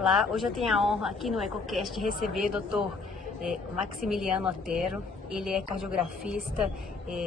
Olá, hoje eu tenho a honra aqui no EcoCast de receber o Dr. Maximiliano Otero. Ele é cardiografista,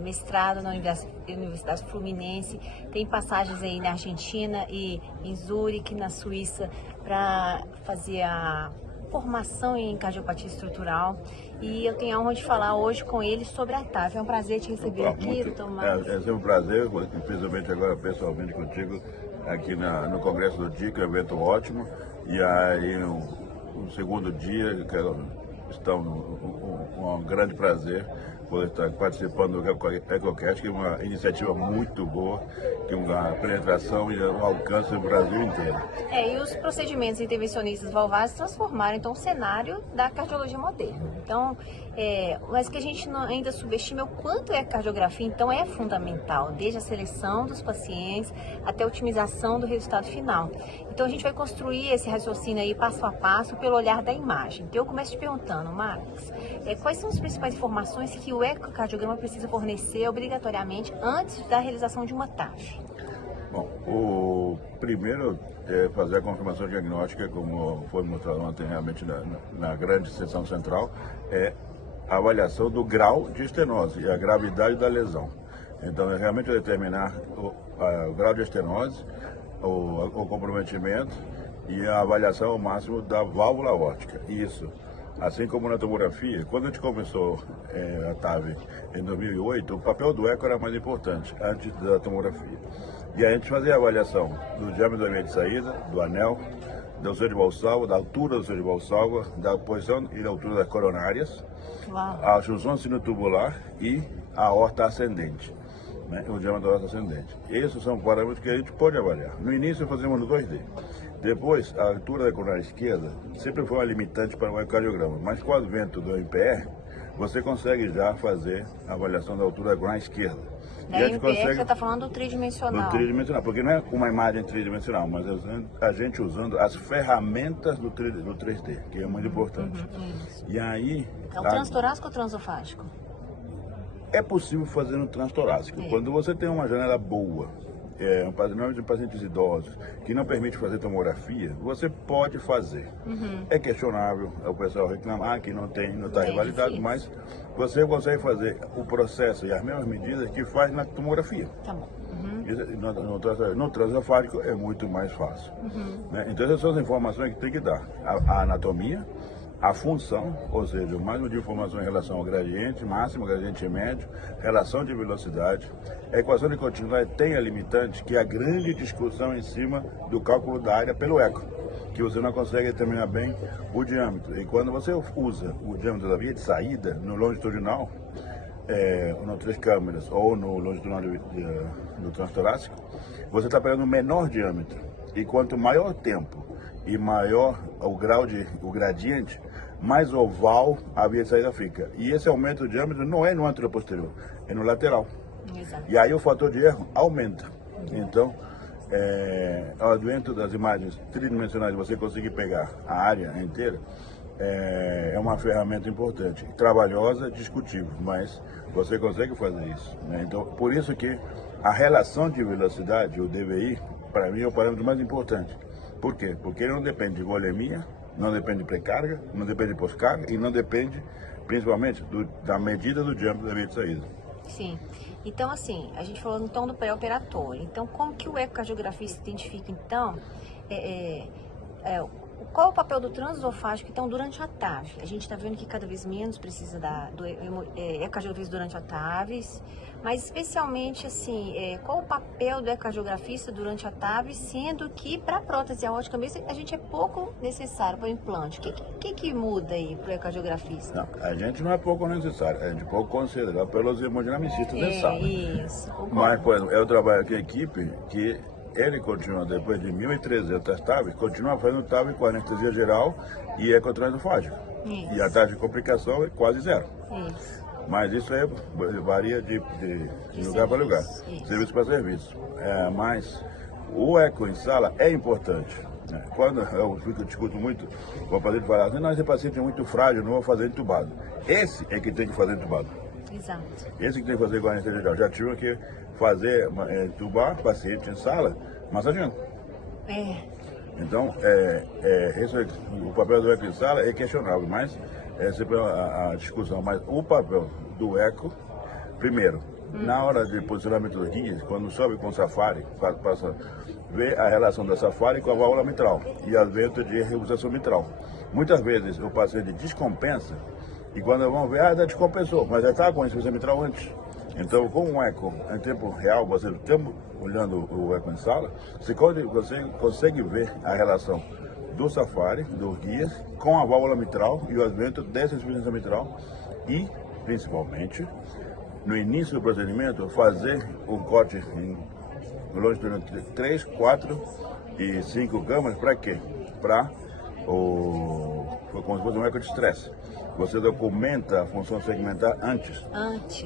mestrado na Universidade Fluminense, tem passagens aí na Argentina e em Zurique, na Suíça, para fazer a formação em cardiopatia estrutural. E eu tenho a honra de falar hoje com ele sobre a TAV. É um prazer te receber aqui, doutor Max. É sempre um prazer, principalmente agora pessoalmente contigo, aqui no Congresso do DIC, um evento ótimo. E aí, um segundo dia, estamos com um grande prazer por estar participando do EcoCast, que é uma iniciativa muito boa, que uma penetração e um alcance no Brasil inteiro. E os procedimentos intervencionistas valvares transformaram então o cenário da cardiologia moderna. Então, mas que a gente ainda subestima o quanto a cardiografia então é fundamental, desde a seleção dos pacientes até a otimização do resultado final. Então a gente vai construir esse raciocínio aí passo a passo pelo olhar da imagem. Então eu começo te perguntando, Max, quais são as principais informações que o ecocardiograma precisa fornecer obrigatoriamente antes da realização de uma TAV? Bom, o primeiro é fazer a confirmação diagnóstica, como foi mostrado ontem realmente na grande sessão central, é a avaliação do grau de estenose e a gravidade da lesão. Então, é realmente determinar o grau de estenose, o comprometimento e a avaliação ao máximo da válvula aórtica. Isso, assim como na tomografia, quando a gente começou a TAV em 2008, o papel do eco era mais importante, antes da tomografia. E a gente fazia a avaliação do diâmetro da via de saída, do anel, do seu de valsalva, da altura do seu de valsalva, da posição e da altura das coronárias, a junção sinotubular e a aorta ascendente, né? O diâmetro da aorta ascendente. Esses são parâmetros que a gente pode avaliar. No início fazemos no 2D. Depois, a altura da coronária esquerda sempre foi uma limitante para o ecocardiograma, mas com o advento do MPR, você consegue já fazer a avaliação da altura da coronária esquerda. Da MPR você está falando do tridimensional. Do tridimensional, porque não é uma imagem tridimensional, mas a gente usando as ferramentas do 3D, que é muito importante. E aí... É o transtorácico ou transofágico? É possível fazer no transtorácico. Quando você tem uma janela boa, um padrão de pacientes idosos, que não permite fazer tomografia, você pode fazer. É questionável, o pessoal reclamar que não está revalidado, mas você consegue fazer o processo e as mesmas medidas que faz na tomografia. Tá bom. No transofágico é muito mais fácil. Né? Então essas são as informações que tem que dar. A anatomia, a função, ou seja, o máximo de informação em relação ao gradiente máximo, gradiente médio, relação de velocidade. A equação de continuidade tem a limitante, que é a grande discussão em cima do cálculo da área pelo eco, que você não consegue determinar bem o diâmetro. E quando você usa o diâmetro da via de saída no longitudinal, no 3 câmeras ou no longitudinal do transtorácico, você está pegando o menor diâmetro. E quanto maior o tempo e maior o gradiente, mais oval a via de saída fica. E esse aumento de diâmetro não é no anteroposterior, é no lateral. Exato. E aí o fator de erro aumenta. Então, ao advento das imagens tridimensionais, você conseguir pegar a área inteira, é uma ferramenta importante, trabalhosa, discutível, mas você consegue fazer isso, né? Então, por isso que a relação de velocidade, o DVI, para mim é o parâmetro mais importante. Por quê? Porque ele não depende de volemia, não depende de pré-carga, não depende de pós-carga e não depende, principalmente, da medida do diâmetro da via de saída. Sim. Então, assim, a gente falou então do pré-operatório. Então, como que o ecocardiografista identifica, então, qual é o papel do transesofágico, então, durante a TAV? A gente está vendo que cada vez menos precisa do ecocardiografista durante a TAV, mas especialmente, assim, qual o papel do ecocardiografista durante a TAV, sendo que para a prótese aórtica mesmo a gente é pouco necessário para o implante. O que muda aí para o ecocardiografista? Não, a gente não é pouco necessário, a gente é pouco considerado pelos hemodinamicistas de sala. Isso. Mas, por exemplo, eu trabalho com a equipe que ele continua, depois de 1.300 TAVs, continua fazendo TAV com anestesia geral e ecotransofágico. E a taxa de complicação é quase zero. Isso. Mas isso aí varia de lugar para lugar, serviço para serviço. Mas o eco em sala é importante. Né? Quando eu discuto muito, o paciente fala assim, não, esse paciente é muito frágil, não vou fazer entubado. Esse é que tem que fazer entubado. Exato. Esse que tem que fazer com anestesia geral. Já tive que fazer entubar paciente em sala, massageando. Então, o papel do eco em sala é questionável, mas é sempre a discussão. Mas o papel do eco, primeiro, na hora de posicionamento dos guias, quando sobe com o Safari, passa a ver a relação da Safari com a válvula mitral e advento de reabilitação mitral. Muitas vezes o paciente descompensa e quando vão ver, já descompensou, mas já estava com a insuficiência mitral antes. Então, com o eco em tempo real, você olhando o eco em sala, você consegue ver a relação do Safari, dos guias, com a válvula mitral e o advento dessa insuficiência mitral e, principalmente, no início do procedimento, fazer um corte em longitudinal de 3, 4 e 5 câmaras, para quê? Para como se fosse um eco de estresse. Você documenta a função segmentar antes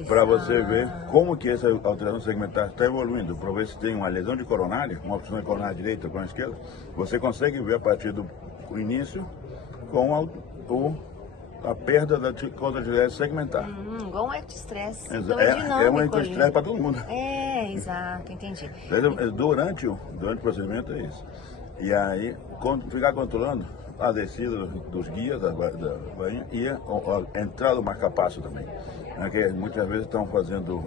para você ver como que essa alteração segmentar está evoluindo, para ver se tem uma lesão de coronária, uma opção de coronária direita ou coronária esquerda. Você consegue ver a partir do início com a perda da contratilidade segmentar. Igual um eco de estresse. Então é dinâmico. É um eco de estresse para todo mundo. Exato, entendi. Durante o procedimento é isso. E aí, ficar controlando a descida dos guias da bainha e a entrada do marca-passo também. Que muitas vezes estão fazendo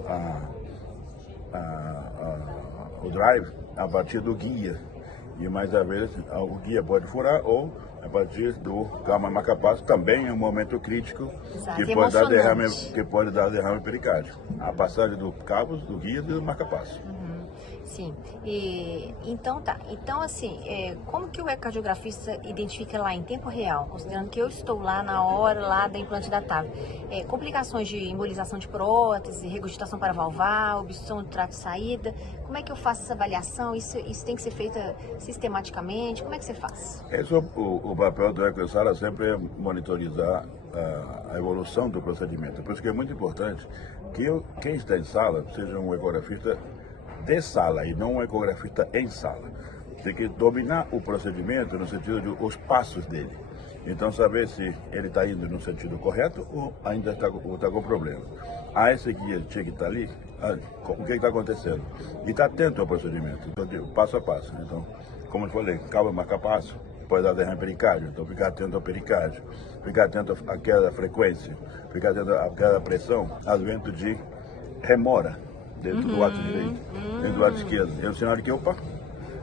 o drive a partir do guia. E mais às vezes o guia pode furar ou a partir do calma marca-passo também é um momento crítico. Exato, que pode dar derrame pericárdio. A passagem do cabo, do guia e do marca-passo. Sim, então tá. Então assim, como que o ecocardiografista identifica lá em tempo real, considerando que eu estou lá na hora lá da implante da TAV, complicações de embolização de prótese, regurgitação paravalvar, obstrução do trato de saída, como é que eu faço essa avaliação? Isso tem que ser feito sistematicamente, como é que você faz? O papel do eco em sala sempre é monitorizar a evolução do procedimento, por isso que é muito importante que quem está em sala seja um ecografista de sala e não um ecografista em sala. Tem que dominar o procedimento no sentido de os passos dele. Então saber se ele está indo no sentido correto ou ainda está com problema. Esse guia tinha que estar ali, o que está acontecendo? E está atento ao procedimento, passo a passo. Então, como eu falei, calma, marca passo, pode dar derrame pericárdio, então ficar atento ao pericárdio, ficar atento à queda da frequência, ficar atento à queda da pressão, advento de remora dentro do ato direito, dentro do ato esquerdo. É um sinal de que, opa,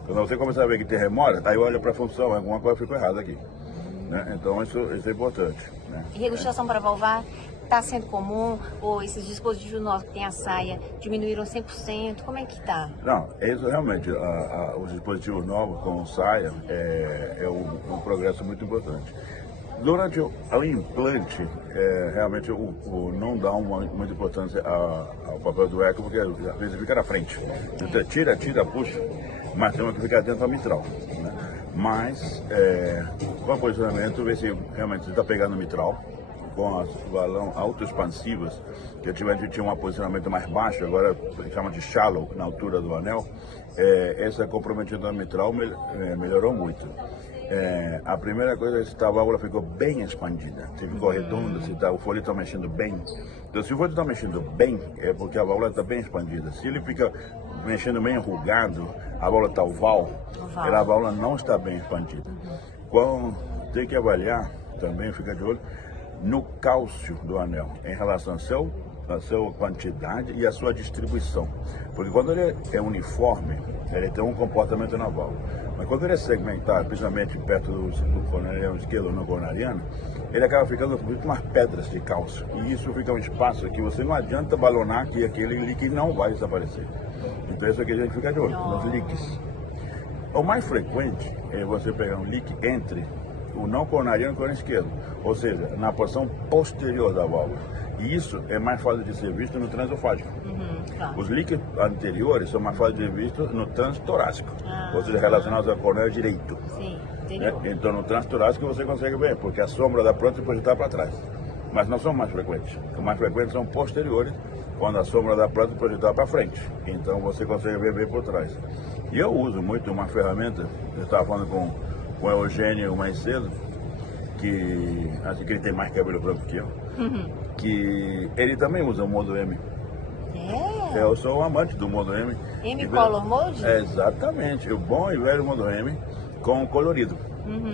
quando você começar a ver que tem remora, aí olha para a função, alguma coisa ficou errada aqui. Né? Então isso é importante. Né? E regurgitação paravalvar está sendo comum? Ou esses dispositivos novos que tem a saia diminuíram 100%? Como é que está? Não, isso realmente, os dispositivos novos com saia é um progresso muito importante. Durante o implante, realmente não dá muita importância ao papel do eco, porque às vezes fica na frente. Então, tira, puxa, mas tem que ficar atento ao mitral. Né? Mas, com o posicionamento, ver se realmente você está pegando o mitral, com as balão autoexpansivas, que antigamente tinha um posicionamento mais baixo, agora chama de shallow, na altura do anel, essa comprometida da mitral melhorou muito. A primeira coisa é se a válvula ficou bem expandida, se ficou redonda, se o folheto está mexendo bem. Então, se o folheto está mexendo bem, é porque a válvula está bem expandida. Se ele fica mexendo bem enrugado, a válvula está oval, a válvula não está bem expandida. Quando tem que avaliar, também fica de olho, no cálcio do anel, em relação a sua quantidade e a sua distribuição. Porque quando ele é uniforme, ele tem um comportamento na válvula. Mas quando ele é segmentado, principalmente perto do coronariano esquerdo ou no coronariano, ele acaba ficando com umas pedras de cálcio. E isso fica um espaço que você não adianta balonar que aquele líquido não vai desaparecer. Então isso aqui a gente fica de olho, nos líquidos. O mais frequente é você pegar um líquido entre o não coronariano e o coronariano esquerdo, ou seja, na porção posterior da válvula. E isso é mais fácil de ser visto no transesofágico. Os líquidos anteriores são mais fáceis de ser vistos no transtorácico, ou seja, relacionados ao coronariano direito. Sim, então no transtorácico você consegue ver, porque a sombra da prótese pode estar para trás. Mas não são mais frequentes. Os mais frequentes são posteriores, quando a sombra da prótese pode estar para frente. Então você consegue ver bem por trás. E eu uso muito uma ferramenta, eu estava falando com o Eugênio mais cedo, que acho que ele tem mais cabelo branco que eu, que ele também usa o modo M. Eu sou um amante do modo M. M Color Mode? Exatamente, o bom e velho modo M, com colorido.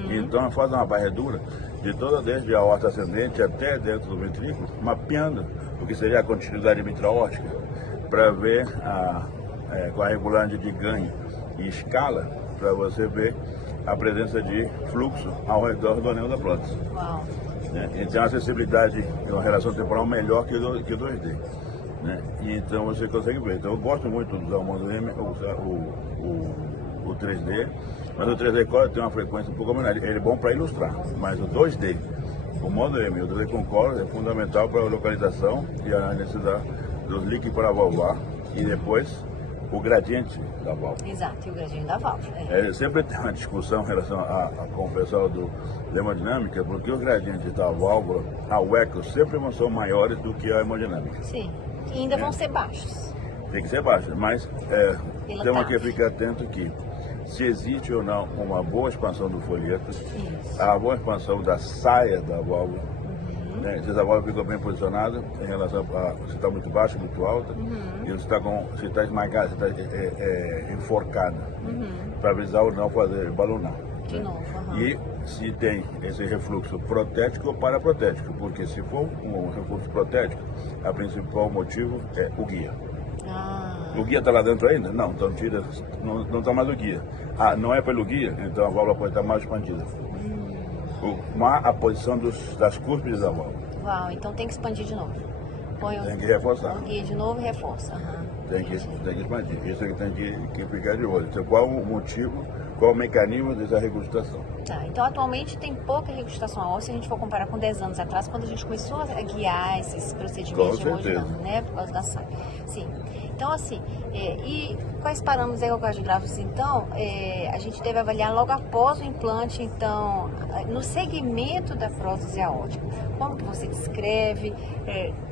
Então faz uma varredura de toda, desde a aorta ascendente até dentro do ventrículo, mapeando o que seria a continuidade mitral aórtica, para ver com a regulagem de ganho e escala, para você ver a presença de fluxo ao redor do anel da prótese. Uau. Né? E tem uma acessibilidade, uma relação temporal melhor que o 2D. Né? E então você consegue ver. Então eu gosto muito de usar o 3D, mas o 3D Color tem uma frequência um pouco menor. Ele é bom para ilustrar, mas o 2D, o modo M, o 2D com Color é fundamental para a localização e a necessidade dos líquidos para valvar e depois o gradiente da válvula. Exato, e o gradiente da válvula. Sempre tem uma discussão em relação com o pessoal do hemodinâmica, porque os gradientes da válvula, a eco, sempre são maiores do que a hemodinâmica. Sim, e ainda vão ser baixos. Tem que ser baixo, mas temos que ficar atento que se existe ou não uma boa expansão do folheto, a boa expansão da saia da válvula, né? Se a válvula ficou bem posicionada em relação a se está muito baixa, muito alta, e se está esmagada, se está enforcada, para avisar ou não fazer balonar. De novo. E se tem esse refluxo protético ou paraprotético, porque se for um refluxo protético, a principal motivo é o guia. O guia está lá dentro ainda? Não, então tira, não está mais o guia. Não é pelo guia, então a válvula pode estar mais expandida. A posição das cúspides da válvula. Uau, então tem que expandir de novo. Tem que reforçar. O guia de novo e reforça. Tem que expandir. Isso é que tem que ficar de olho. Então, qual o motivo, qual o mecanismo dessa regurgitação? Tá, então atualmente tem pouca regurgitação aórtica se a gente for comparar com 10 anos atrás, quando a gente começou a guiar esses procedimentos de hemodinâmica, né? Por causa da SAI. Sim. Então, assim, e quais parâmetros ecocardiográficos, então, a gente deve avaliar logo após o implante, então, no segmento da prótese aórtica? Como que você descreve,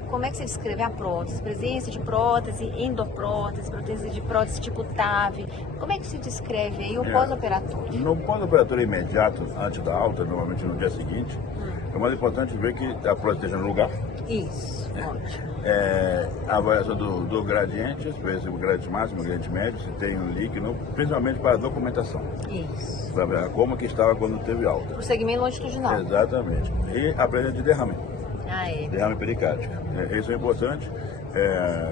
como é que você descreve a prótese? Presença de prótese, endoprótese, prótese de prótese tipo TAV, como é que se descreve aí o pós-operatório? No pós-operatório imediato, antes da alta, normalmente no dia seguinte, é mais importante ver que a prótese esteja no lugar. Isso, ótimo. A avaliação do gradiente, ver se o gradiente máximo, o gradiente médio, se tem um líquido, principalmente para a documentação. Isso. Para ver como que estava quando teve alta. O segmento longitudinal. Exatamente. E a presença de derrame. Derrame pericárdico. Isso é importante.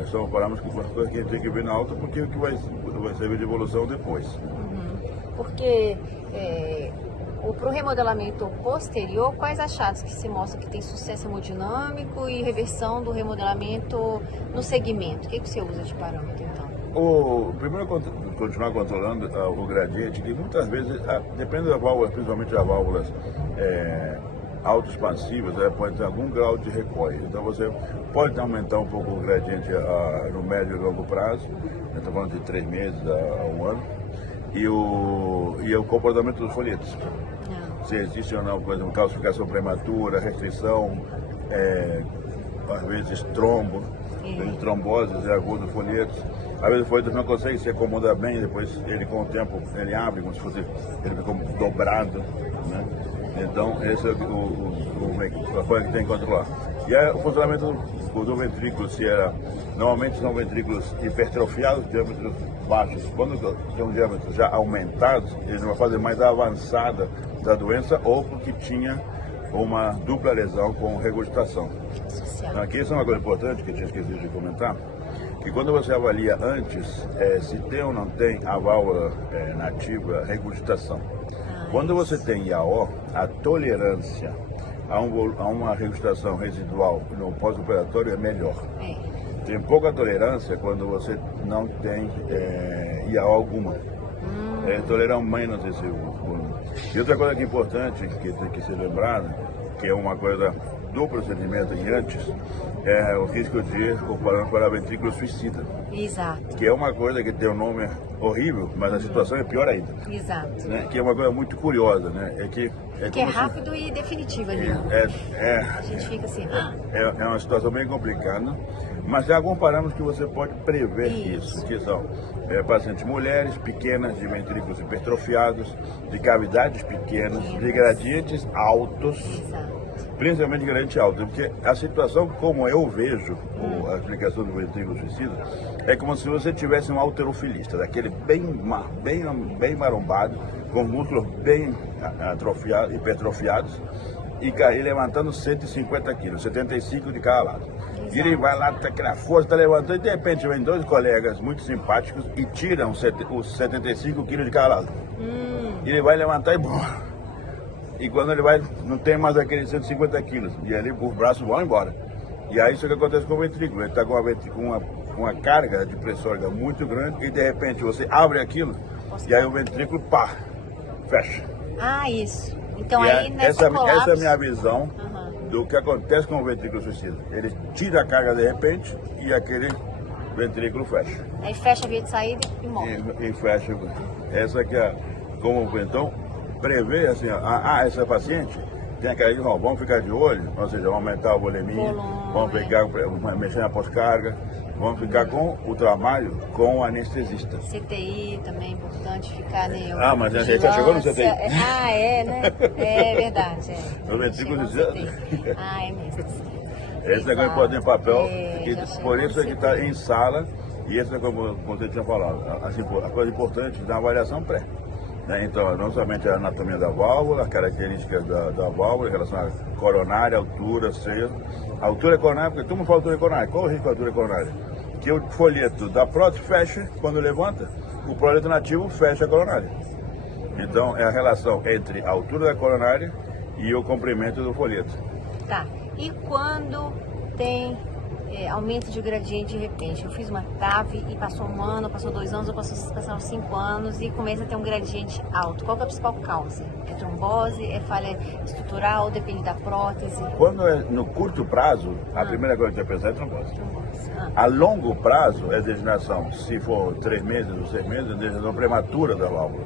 São parâmetros que a gente tem que ver na alta, porque o que vai servir de evolução depois. Porque para o remodelamento posterior, quais achados que se mostram que tem sucesso hemodinâmico e reversão do remodelamento no segmento? O que você usa de parâmetro, então? Primeiro, continuar controlando o gradiente, que muitas vezes, depende da válvula, principalmente das válvulas autoexpansivas, pode ter algum grau de recoil. Então você pode aumentar um pouco o gradiente no médio e longo prazo, estou falando de 3 meses a 1 ano, e o comportamento dos folhetos. Se existe ou não, por exemplo, calcificação prematura, restrição, às vezes trombo, tromboses agudas dos folhetos. Às vezes o folheto não consegue se acomodar bem, depois ele com o tempo ele abre, como se fosse, ele fica dobrado, né? Então esse é a coisa que tem que controlar. E o funcionamento do ventrículo, normalmente são ventrículos hipertrofiados, diâmetros baixos. Quando são diâmetros já aumentados, eles vão fazer mais avançada da doença ou porque tinha uma dupla lesão com regurgitação. Aqui isso é uma coisa importante que eu tinha esquecido de comentar, que quando você avalia antes se tem ou não tem a válvula nativa regurgitação. Quando você tem IAO, a tolerância a uma regurgitação residual no pós-operatório é melhor. Tem pouca tolerância quando você não tem IAO alguma. Toleram menos esse volume. E outra coisa que é importante, que tem que ser lembrada, que é uma coisa do procedimento em antes, é o risco de comparando para ventrículo suicida. Exato. Que é uma coisa que tem um nome horrível, mas a situação é pior ainda. Exato. Né? Que é uma coisa muito curiosa, né? Que é rápido e definitivo ali. A gente fica assim. É uma situação bem complicada, mas já alguns parâmetros que você pode prever isso, que são pacientes mulheres pequenas, de ventrículos hipertrofiados, de cavidades pequenas, de gradientes altos. Exato. principalmente gradiente alto, porque a situação como eu vejo a explicação do ventrículo suicida é como se você tivesse um halterofilista, daquele bem marombado, com músculos bem atrofiados, hipertrofiados, e levantando 150 quilos, 75 de cada lado. E ele vai lá, tá aquela força, tá levantando, e de repente vem dois colegas muito simpáticos e tiram os 75 quilos de cada lado. E ele vai levantar e bora. E quando ele vai, não tem mais aqueles 150 quilos. E ali os braços vão embora. E aí isso que acontece com o ventrículo. Ele está com uma carga de pressão muito grande e de repente você abre aquilo e aí o ventrículo, pá, fecha. Ah, isso. Então e aí nessa essa é a minha visão do que acontece com o ventrículo suicida. Ele tira a carga de repente e aquele ventrículo fecha. Aí fecha a via de saída e morre. E fecha. Essa que é como então prevê assim, essa paciente tem aquela de vamos ficar de olho, ou seja, vamos aumentar a volemia, vamos mexer na pós-carga, vamos ficar com o trabalho com o anestesista. CTI também é importante ficar nele. Mas a gente já chegou no CTI. É, né? É verdade. No ventrículo CTI. É mesmo. Esse é o importante papel, por isso é que está em sala, e esse é como você tinha falado, a coisa importante da avaliação pré. Então, não somente a anatomia da válvula, as características da válvula em relação à coronária, altura, seio. A altura coronária, porque todo mundo fala altura coronária. Qual o risco da altura coronária? Que o folheto da prótese fecha quando levanta, o folheto nativo fecha a coronária. Então, é a relação entre a altura da coronária e o comprimento do folheto. Tá. E quando tem aumento de gradiente de repente? Eu fiz uma TAV e passou 1 ano, passou 2 anos, ou passaram 5 anos e começa a ter um gradiente alto. Qual que é a principal causa? É trombose? É falha estrutural? Depende da prótese? Quando é no curto prazo, a primeira coisa que você pensa é trombose. A longo prazo é degeneração. Se for 3 meses ou 6 meses, é degeneração prematura da válvula,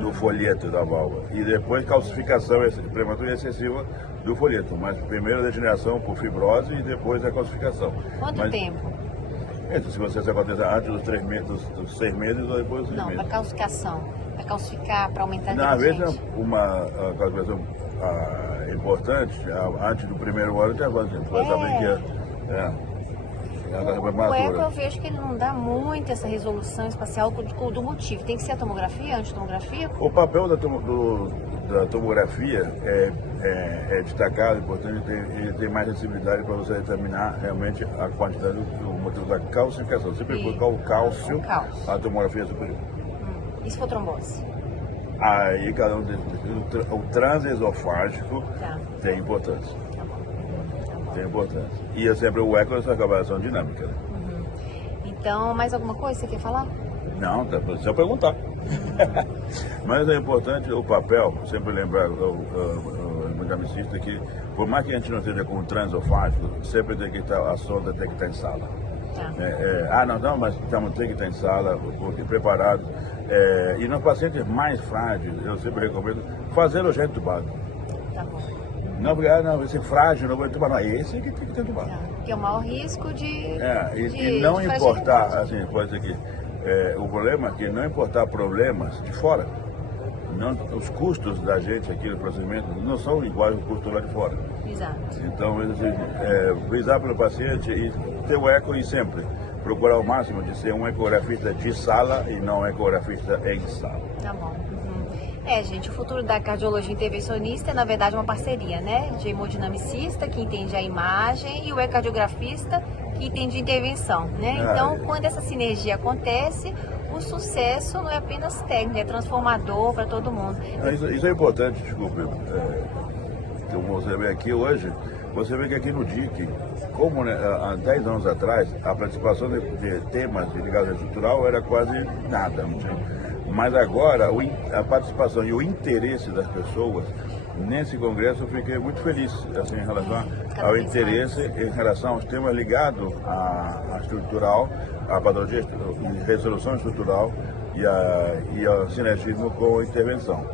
do folheto da válvula. E depois calcificação prematura e excessiva do folheto, mas primeiro a degeneração por fibrose e depois a calcificação. Quanto tempo? Se você se acontecer antes dos 3 meses, dos 6 meses ou depois dos 6 meses. Não, para calcificação, para calcificar, para aumentar a Na gradiente. vez, uma calcificação importante, antes do primeiro ano, já vai saber que é o eco eu vejo que ele não dá muito essa resolução espacial do motivo. Tem que ser a tomografia, antitomografia? O papel da tomografia é destacado, importante, ele tem mais sensibilidade para você determinar realmente a quantidade do motivo da calcificação. Se for o cálcio, a tomografia é superior. E se for trombose? Aí cada o transesofágico tem importância. Tem importância. E é sempre o eco essa avaliação dinâmica. Então, mais alguma coisa que você quer falar? Não, tá para você perguntar. Mas é importante o papel, sempre lembrar o hemodinamicista que, por mais que a gente não esteja com o transesofágico, sempre tem que estar, a sonda tem que estar em sala. Não, mas tem que estar em sala, porque preparado. E nos pacientes mais frágeis, eu sempre recomendo fazer o jeito entubado. Tá bom. Não, porque esse frágil não vai entubar, não. Esse que tem que ter entubado. Que é o maior risco e não importar, assim, pode ser que o problema é que não importar problemas de fora. Não, os custos da gente aqui no procedimento não são iguais aos custos lá de fora. Exato. Então, visar pelo paciente e ter o eco e sempre procurar o máximo de ser um ecografista de sala e não um ecografista em sala. Tá bom. Gente, o futuro da cardiologia intervencionista é, na verdade, uma parceria, né? De hemodinamicista, que entende a imagem, e o ecocardiografista, que entende a intervenção, né? Então, quando essa sinergia acontece, o sucesso não é apenas técnico, é transformador para todo mundo. Isso é importante, desculpe. Como você vê aqui hoje, você vê que aqui no DIC, como há 10 anos atrás, a participação de temas ligados à estrutural era quase nada, não tinha. Mas agora, a participação e o interesse das pessoas nesse congresso, eu fiquei muito feliz assim, em relação ao interesse, em relação aos temas ligados à estrutural, à patologia, resolução estrutural e ao sinergismo com a intervenção.